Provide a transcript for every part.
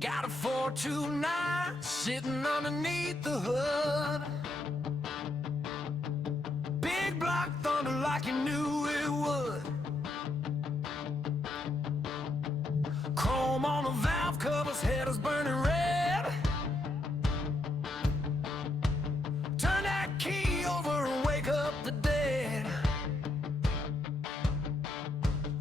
Got a 429 sitting underneath the hood. Big block thunder like you knew it would. Chrome on the valve covers, headers burning red. Turn that key over and wake up the dead.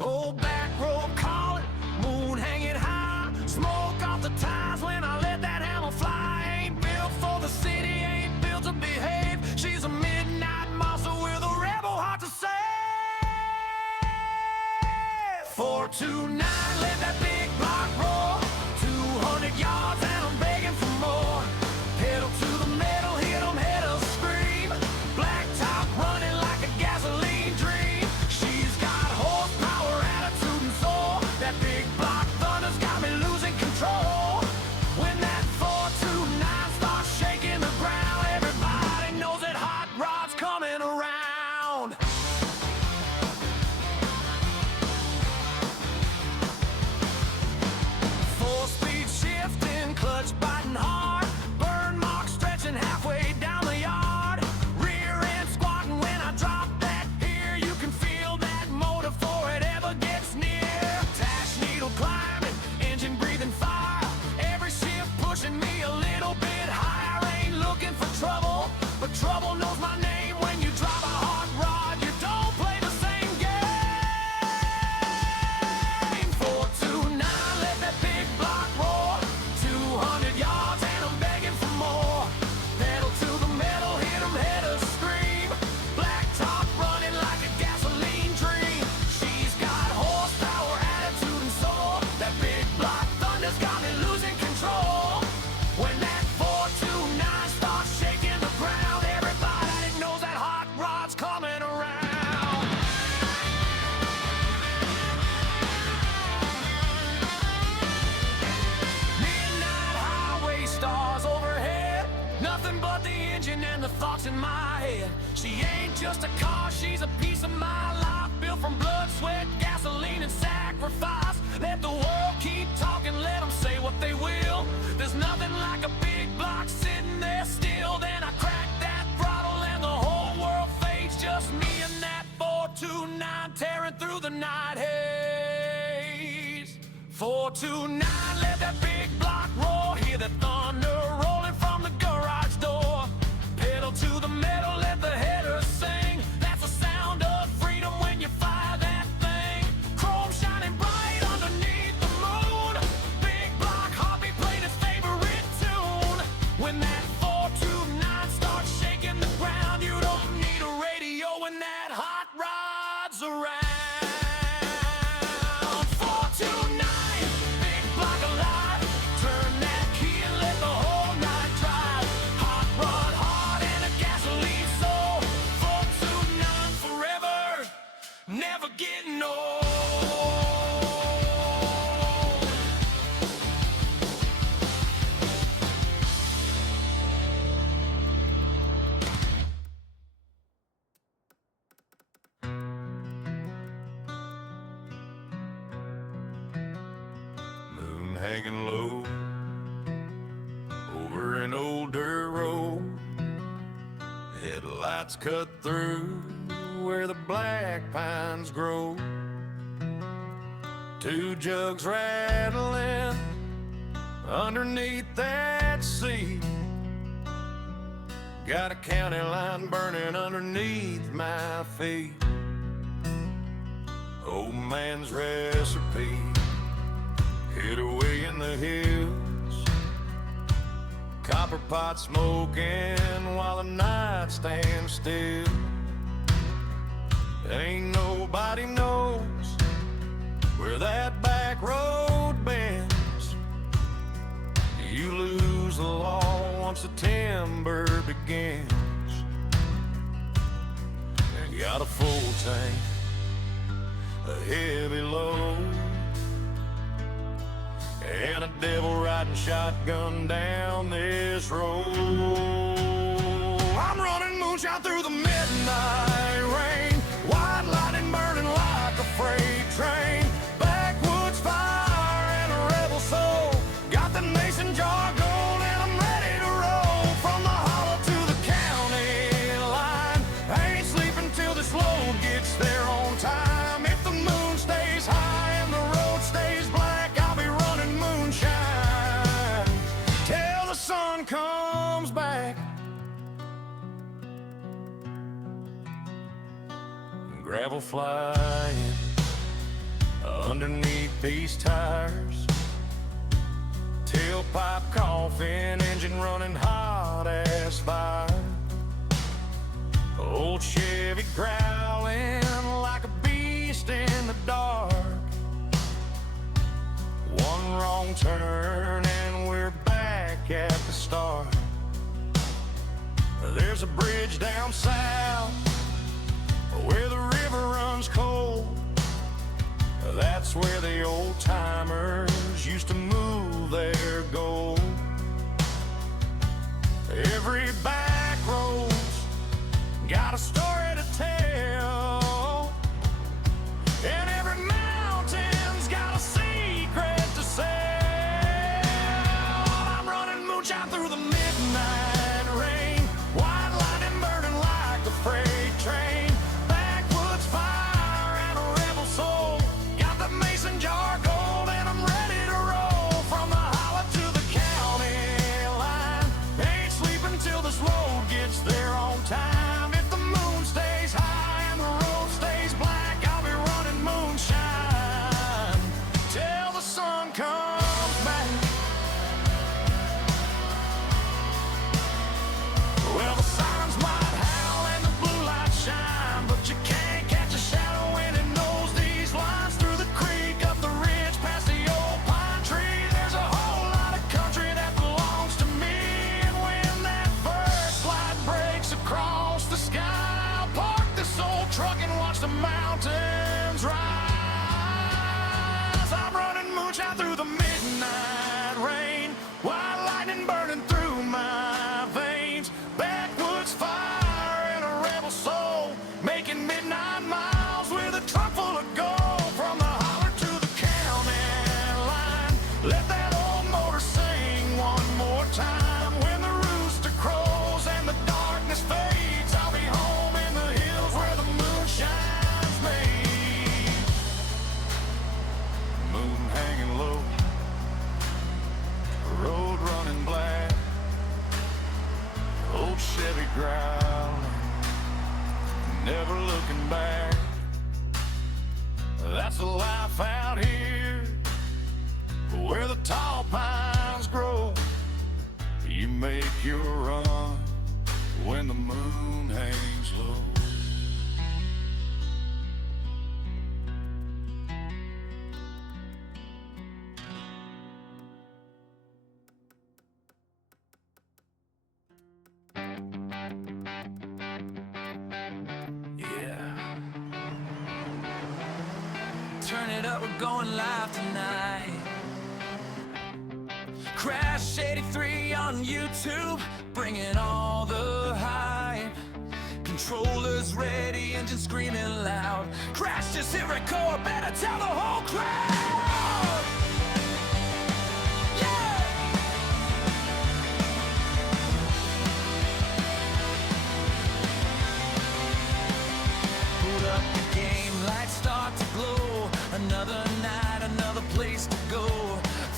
Old back road calling, moon hanging high. Smoke off the tires when I let that hammer fly. Ain't built for the city, ain't built to behave. She's a midnight monster with a rebel heart to save. 429, let that big block roar. 200 yards and I'm begging for more. Pedal to the metal, hit 'em, headers scream. Black top running like a gasoline dream. She's got horsepower, attitude and soul. That big block thunder's got me losing control. When that 429 starts shaking the ground, everybody knows that hot rod's coming around. Full speed shifting, clutch biting hard. Burn marks stretching halfway down the yard. Rear end squatting when I drop that gear. You can feel that motor before it ever gets near. Dash needle climbing, engine breathing fire. Every shift pushing me a little bit higher. Ain't looking for trouble, but trouble knows my name. When you drive a hot rod, you don't play the same game. 429, let that big block roar. 200 yards and I'm begging for more. Pedal to the metal, hit 'em, headers scream. Black top running like a gasoline dream. She's got horsepower, attitude and soul. That big block thunder's got me losing control. When that 429 starts shaking the ground, everybody knows that hot rod's coming around. Midnight highway stars overhead. Nothing but the engine and the thoughts in my head. She ain't just a car, she's a piece of my life. Built from blood, sweat, gasoline and sacrifice. Let the world keep talking, let them say what they will. There's nothing like a big block sitting there still. Then I crack that throttle and the whole world fades. Just me and that 429 tearing through the night haze. 429, let that big block roar. Hear the thunder rolling from the garage door. Pedal to the metal, let the headers sing. That's the sound of freedom when you fire that thing. Chrome shining bright underneath the moon. Big block heartbeat playing its favorite tune. When that 429 starts shaking the ground, you don't need a radio when that hot rod's around. 429, big block alive. Turn that key and let the whole night drive. Hot rod hard and a gasoline soul. 429 forever, never getting old. Moon hanging low over an old dirt road. Headlights cut through where the black pines grow. Two jugs rattling underneath that seat. Got a county line burning underneath my feet. Old man's recipe hid away in the hills. Copper pot smoking while the night stands still. Ain't nobody knows where that back road bends. You lose the law once the timber begins. And got a full tank, a heavy load, and a devil riding shotgun down this road. I'm running moonshine through the midnight rain. White lightning burning like a freight train. gravel flying underneath these tires, tailpipe coughing, engine running hot as fire. Old Chevy growling like a beast in the dark. One wrong turn and we're back at the start. There's a bridge down south where the river runs cold. That's where the old timers used to move their gold. Every back road's got a story to tell, and every mountain's got a secret to sell. I'm running moonshine through the midnight rain, white lightning burning like a freight train, backwoods fire and a rebel soul. Got the mason jar gold and I'm ready to roll from the holler to the county line. Ain't sleeping till this road gets there on time. If the moon stays high and the road stays black, I'll be running moonshine till the sun comes back. Well, the sirens might howl and the blue lights shine, but you can't catch a shadow when it knows these lines. Through the creek, up the ridge, past the old pine tree, there's a whole lot of country that belongs to me. And when that first light breaks across the sky, I'll park this old truck and watch the mountains rise. I'm running moonshine through the midnight rain, white lightning burning through my veins, backwoods fire and a rebel soul, making midnight miles with a trunk full of gold. From the holler to the county line, let that old motor sing one more time. When the rooster crows and the darkness fades, I'll be home in the hills where the moon shines made. Moon hanging low, road running black, old Chevy growling, never looking back. That's the life out here, where the tall pines grow. You make your run when the moon hangs low. Turn it up, we're going live tonight. Crash 83 on YouTube, bringing all the hype. Controllers ready, engine screaming loud. Crash just hit record, better tell the whole crowd. Yeah! Boot up the game, lights start to glow. Another night, another place to go.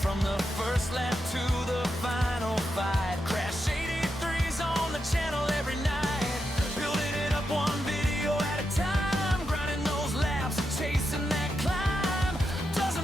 From the first lap to the final fight. Crash 83's on the channel every night. Building it up one video at a time. Grinding those laps, chasing that climb. Doesn't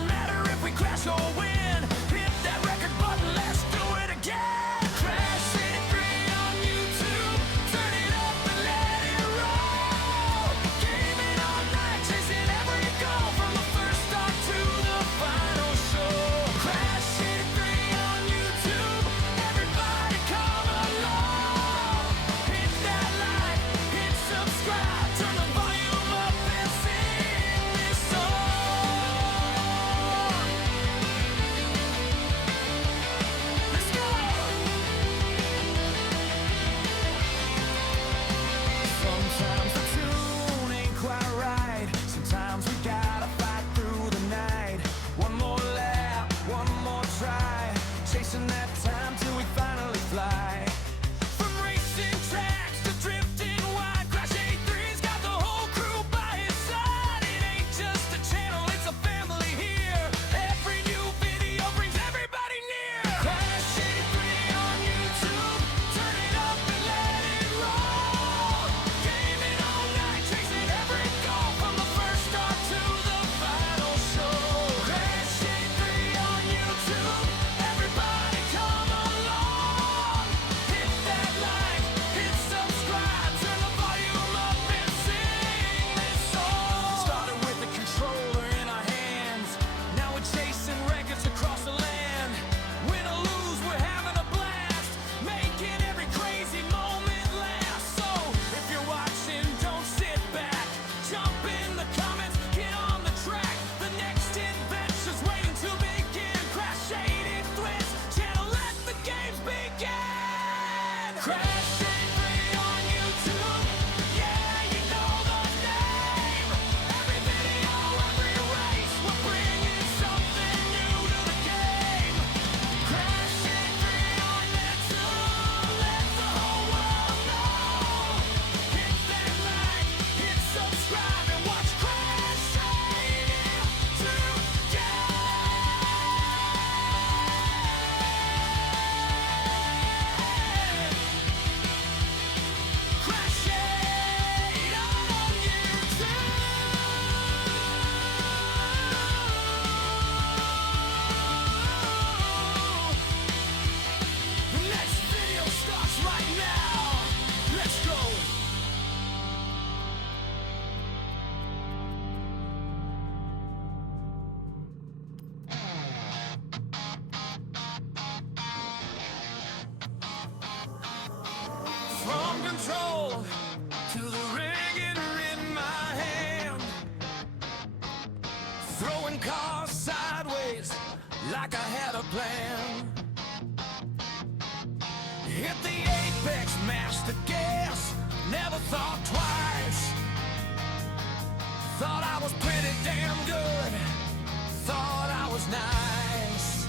on YouTube. Yeah, you know the name. Every video, every race, we're bringing something new to the game. Crashing 3 on YouTube. Let the whole world know. Hit that like, hit subscribe, and watch Crashing today. Crashing on YouTube. The next video starts right now. Let's go. From control to the ringer in my hand, throwing cars sideways like I had a plan. Hit the apex, mashed the gas, never thought twice. Thought I was pretty damn good, thought I was nice.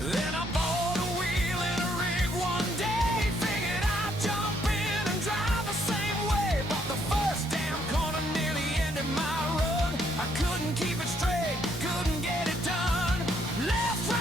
Then I bought a wheel and a rig one day, figured I'd jump in and drive the same way. But the first damn corner nearly ended my run. I couldn't keep it straight, couldn't get it done. Left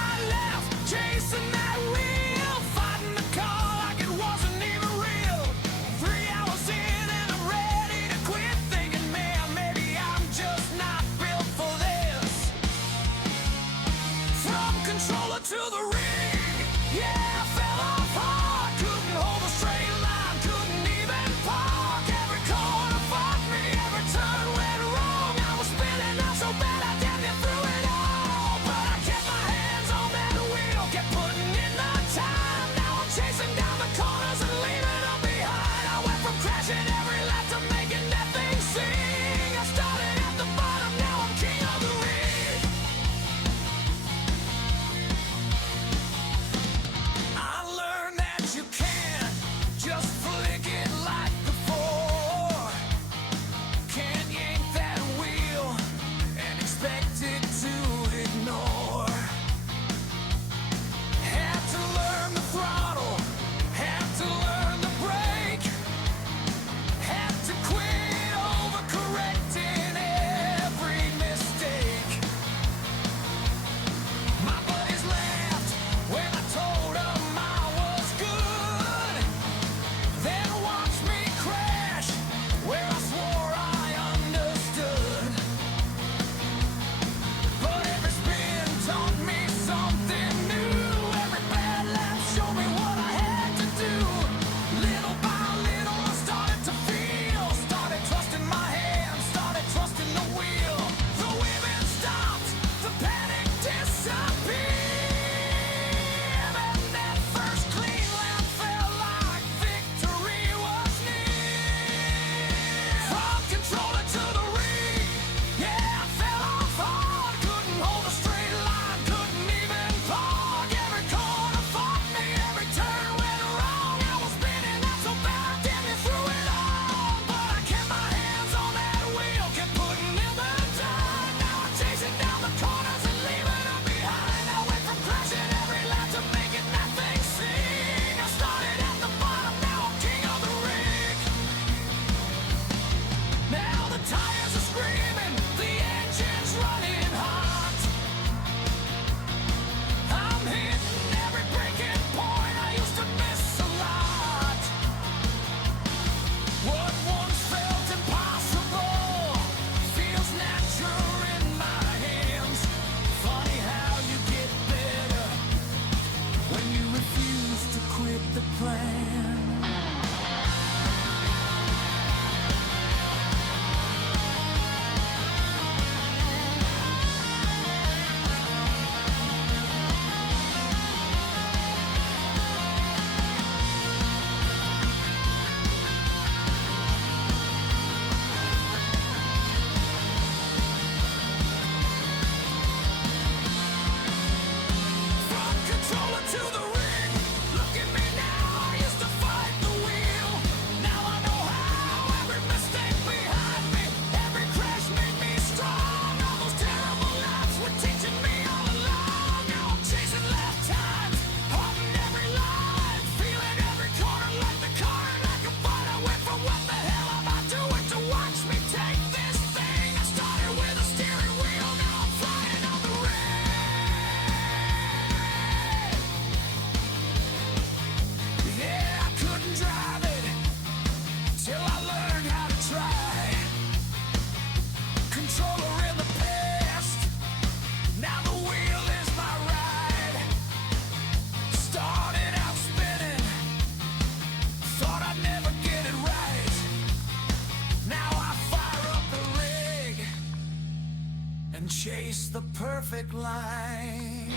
race the perfect line.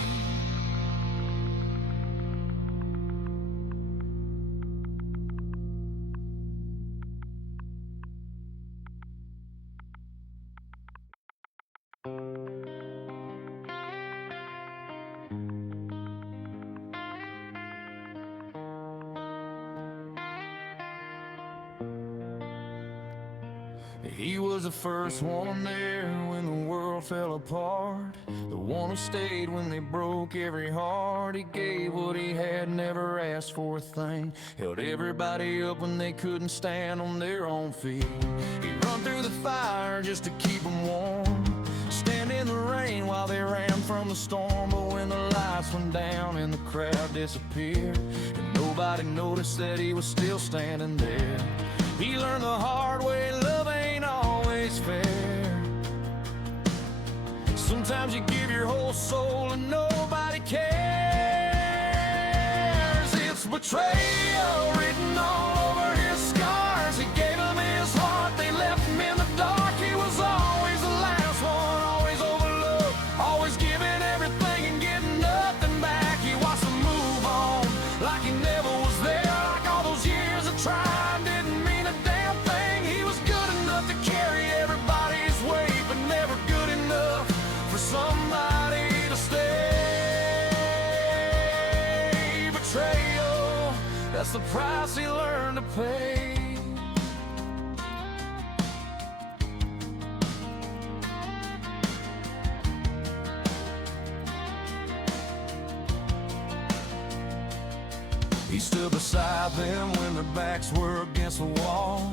He was the first one there when the world fell apart, the one who stayed when they broke every heart. He gave what he had, never asked for a thing, held everybody up when they couldn't stand on their own feet. He'd run through the fire just to keep them warm, stand in the rain while they ran from the storm. But when the lights went down and the crowd disappeared, and nobody noticed that he was still standing there, he learned the hard way, love ain't always fair. Sometimes you give your whole soul and nobody cares. It's betrayal written all over his scars. He gave them his heart, they left him in the dark. He was always the last one, always overlooked, always giving everything and getting nothing back. He watched them move on like he never was there, like all those years of trying didn't mean a damn thing. He was good enough to carry everybody's weight, but never good enough for somebody to stay. Betrayal, that's the price he learned to pay. He stood beside them when their backs were against the wall,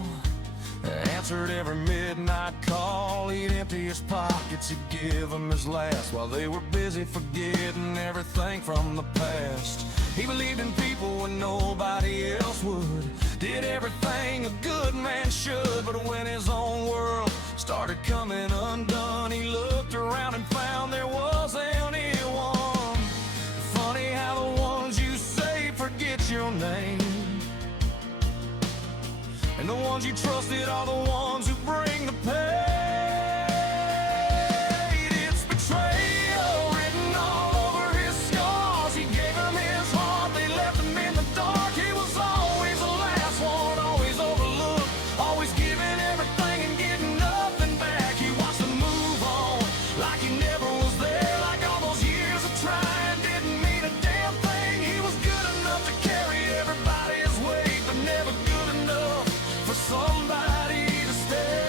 answered every midnight call. He'd empty his pockets, he'd give them his last, while they were busy forgetting everything from the past. He believed in people when nobody else would, did everything a good man should. But when his own world started coming undone, he looked around and found there wasn't anyone. Funny how the ones you say forget your name, and the ones you trusted are the ones who bring the pain. It's betrayal written all over his scars. He gave them his heart, they left him in the dark. He was always the last one, always overlooked, always giving everything and getting nothing back. He watched them move on like he never was there, like all those years of trying didn't mean a damn thing. He was good enough to carry everybody's weight, but never good enough for somebody to stay.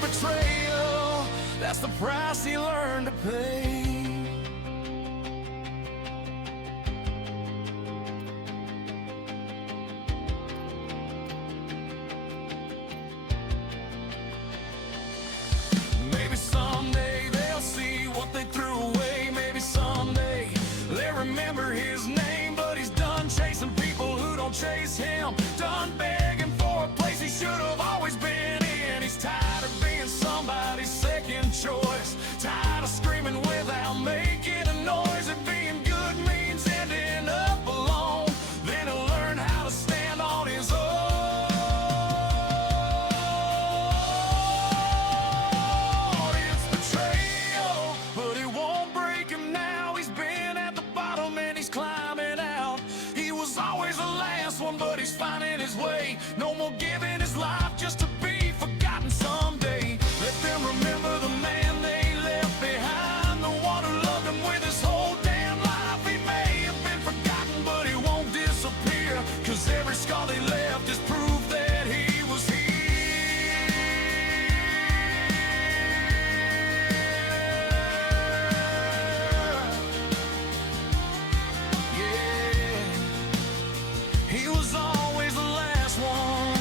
Betrayal, that's the price he learned to pay. Maybe someday they'll see what they threw away. Maybe someday they'll remember his name. But he's done chasing people who don't chase him, done begging for a place he should have always been in. He's tired of being somebody's second choice, tired of screaming without making a noise. And being good means ending up alone, then he'll learn how to stand on his own. It's betrayal, but it won't break him now. He's been at the bottom and he's climbing out. He was always the last one, but he's finding his way. No more giving his life just to be forgotten someday. Let them remember the man they left behind, the one who loved him with his whole damn life. He may have been forgotten, but he won't disappear, 'cause every scar they left is proof that he was here. Yeah, he was always the last one,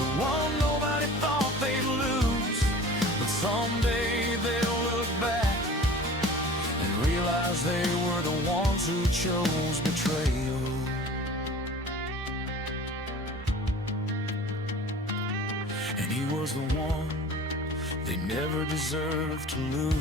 the one nobody thought they'd lose. But someday they'll look back and realize they were the ones who chose betrayal. And he was the one they never deserved to lose.